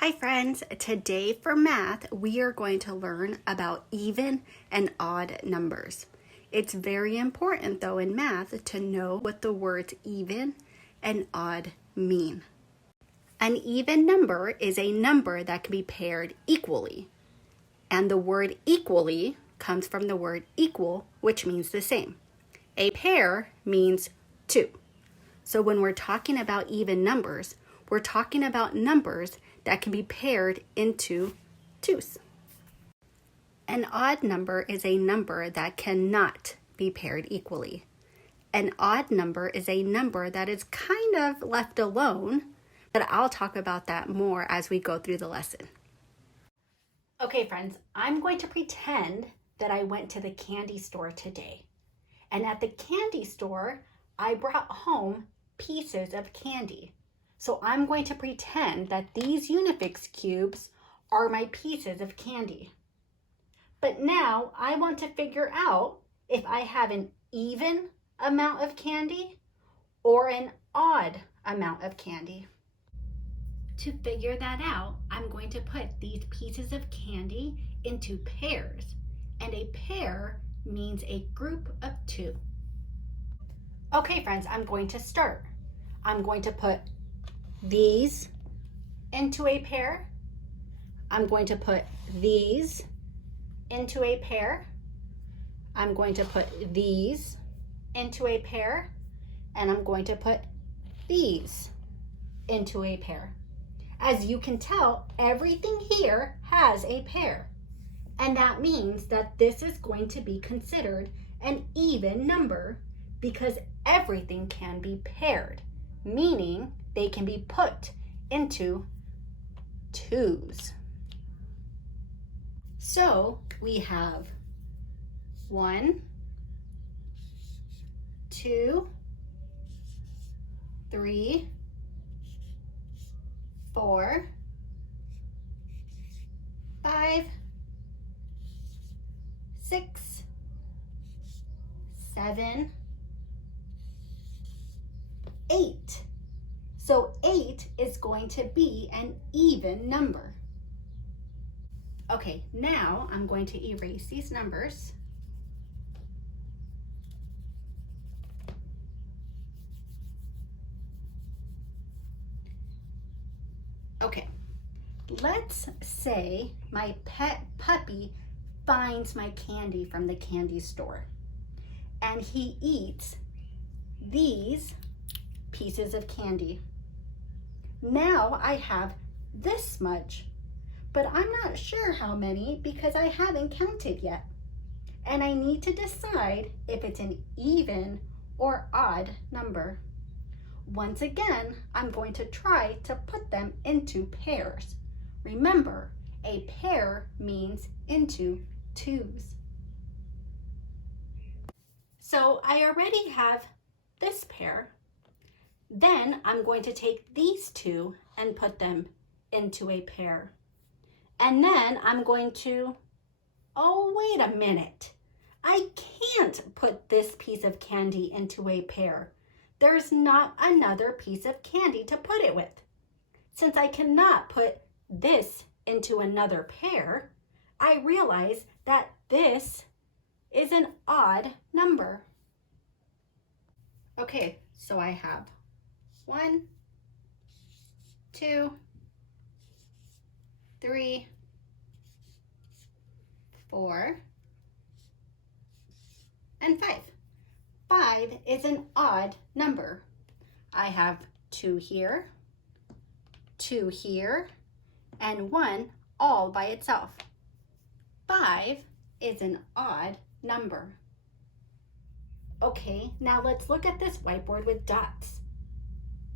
Hi friends, today for math we are going to learn about even and odd numbers. It's very important though in math to know what the words even and odd mean. An even number is a number that can be paired equally. And the word equally comes from the word equal, which means the same. A pair means two. So when we're talking about even numbers, we're talking about numbers that can be paired into twos. An odd number is a number that cannot be paired equally. An odd number is a number that is kind of left alone, but I'll talk about that more as we go through the lesson. Okay, friends, I'm going to pretend that I went to the candy store today. And at the candy store, I brought home pieces of candy. So I'm going to pretend that these Unifix cubes are my pieces of candy. But now I want to figure out if I have an even amount of candy or an odd amount of candy. To figure that out, I'm going to put these pieces of candy into pairs. And a pair means a group of two. Okay, friends, I'm going to start. I'm going to put these into a pair. I'm going to put these into a pair. I'm going to put these into a pair. And I'm going to put these into a pair. As you can tell, everything here has a pair. And that means that this is going to be considered an even number because everything can be paired, meaning they can be put into twos. So we have 1, 2, 3, 4, 5, 6, 7, 8. So 8 is going to be an even number. Okay, now I'm going to erase these numbers. Okay, let's say my pet puppy finds my candy from the candy store and he eats these pieces of candy. Now I have this much, but I'm not sure how many because I haven't counted yet. And I need to decide if it's an even or odd number. Once again, I'm going to try to put them into pairs. Remember, a pair means into twos. So I already have this pair. Then I'm going to take these two and put them into a pair. And then I'm going to, oh, wait a minute. I can't put this piece of candy into a pair. There's not another piece of candy to put it with. Since I cannot put this into another pair, I realize that this is an odd number. Okay, so I have 1, 2, 3, 4, and 5. 5 is an odd number. I have 2 here, 2 here, and 1 all by itself. 5 is an odd number. Okay, now let's look at this whiteboard with dots.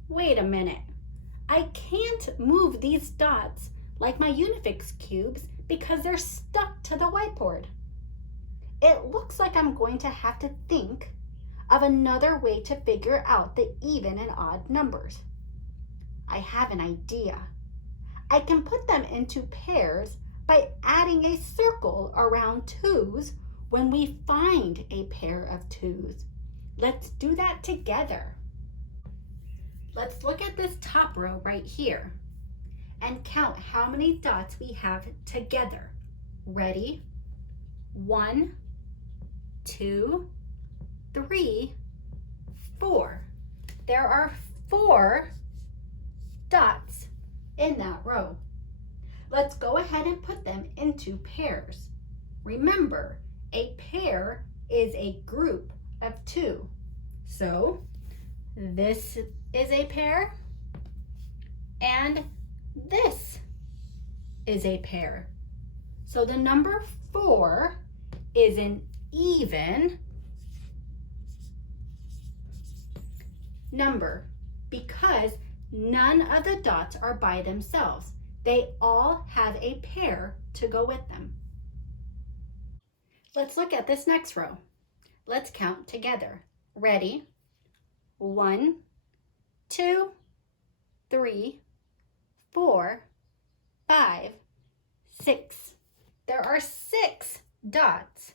Wait a minute. I can't move these dots like my Unifix cubes because they're stuck to the whiteboard. It looks like I'm going to have to think of another way to figure out the even and odd numbers. I have an idea. I can put them into pairs by adding a circle around twos when we find a pair of twos. Let's do that together. Let's look at this top row right here. and count how many dots we have together. Ready? 1, 2, 3, 4. There are 4 dots in that row. Let's go ahead and put them into pairs. Remember, a pair is a group of 2. So this is a pair and this is a pair. So the number 4 is an even number because none of the dots are by themselves. They all have a pair to go with them. Let's look at this next row. Let's count together. Ready? 1, 2, 3, 4, 5, 6. There are 6 dots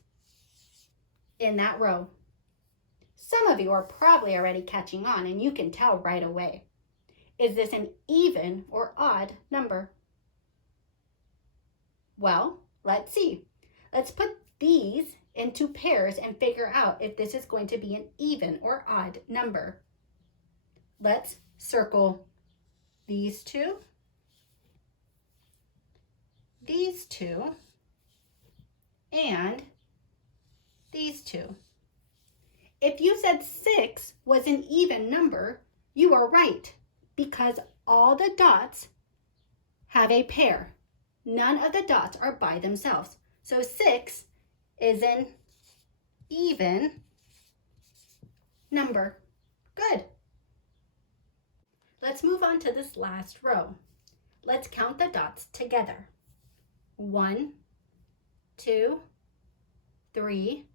in that row. Some of you are probably already catching on and you can tell right away. Is this an even or odd number? Well, let's see. Let's put these into pairs and figure out if this is going to be an even or odd number. Let's circle these 2, these 2, and these 2. If you said 6 was an even number, you are right because all the dots have a pair. None of the dots are by themselves. So 6 is an even number. Good. Let's move on to this last row. Let's count the dots together. 1, 2, 3,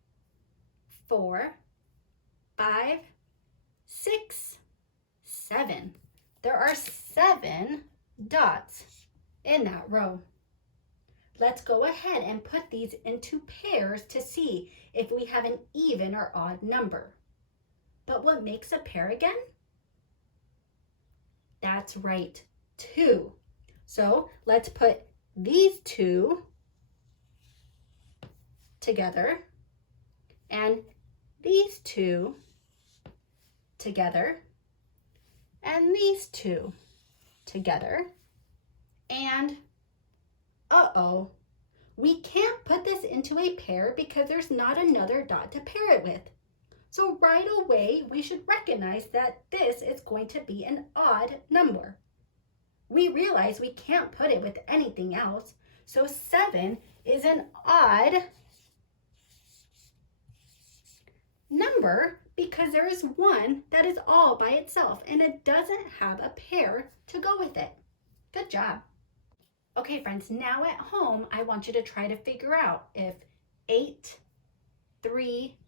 4, 5, 6, 7. There are 7 dots in that row. Let's go ahead and put these into pairs to see if we have an even or odd number. But what makes a pair again? That's right, 2. So let's put these 2 together and these 2 together and these 2 together. And uh-oh, we can't put this into a pair because there's not another dot to pair it with. So right away, we should recognize that this is going to be an odd number. We realize we can't put it with anything else. So 7 is an odd number because there is one that is all by itself and it doesn't have a pair to go with it. Good job. Okay, friends, now at home, I want you to try to figure out if 8, 3,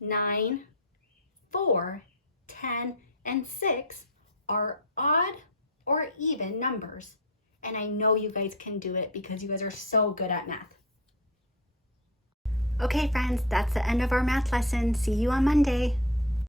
9, 4, 10, and 6 are odd or even numbers. And I know you guys can do it because you guys are so good at math. Okay, friends, that's the end of our math lesson. See you on Monday.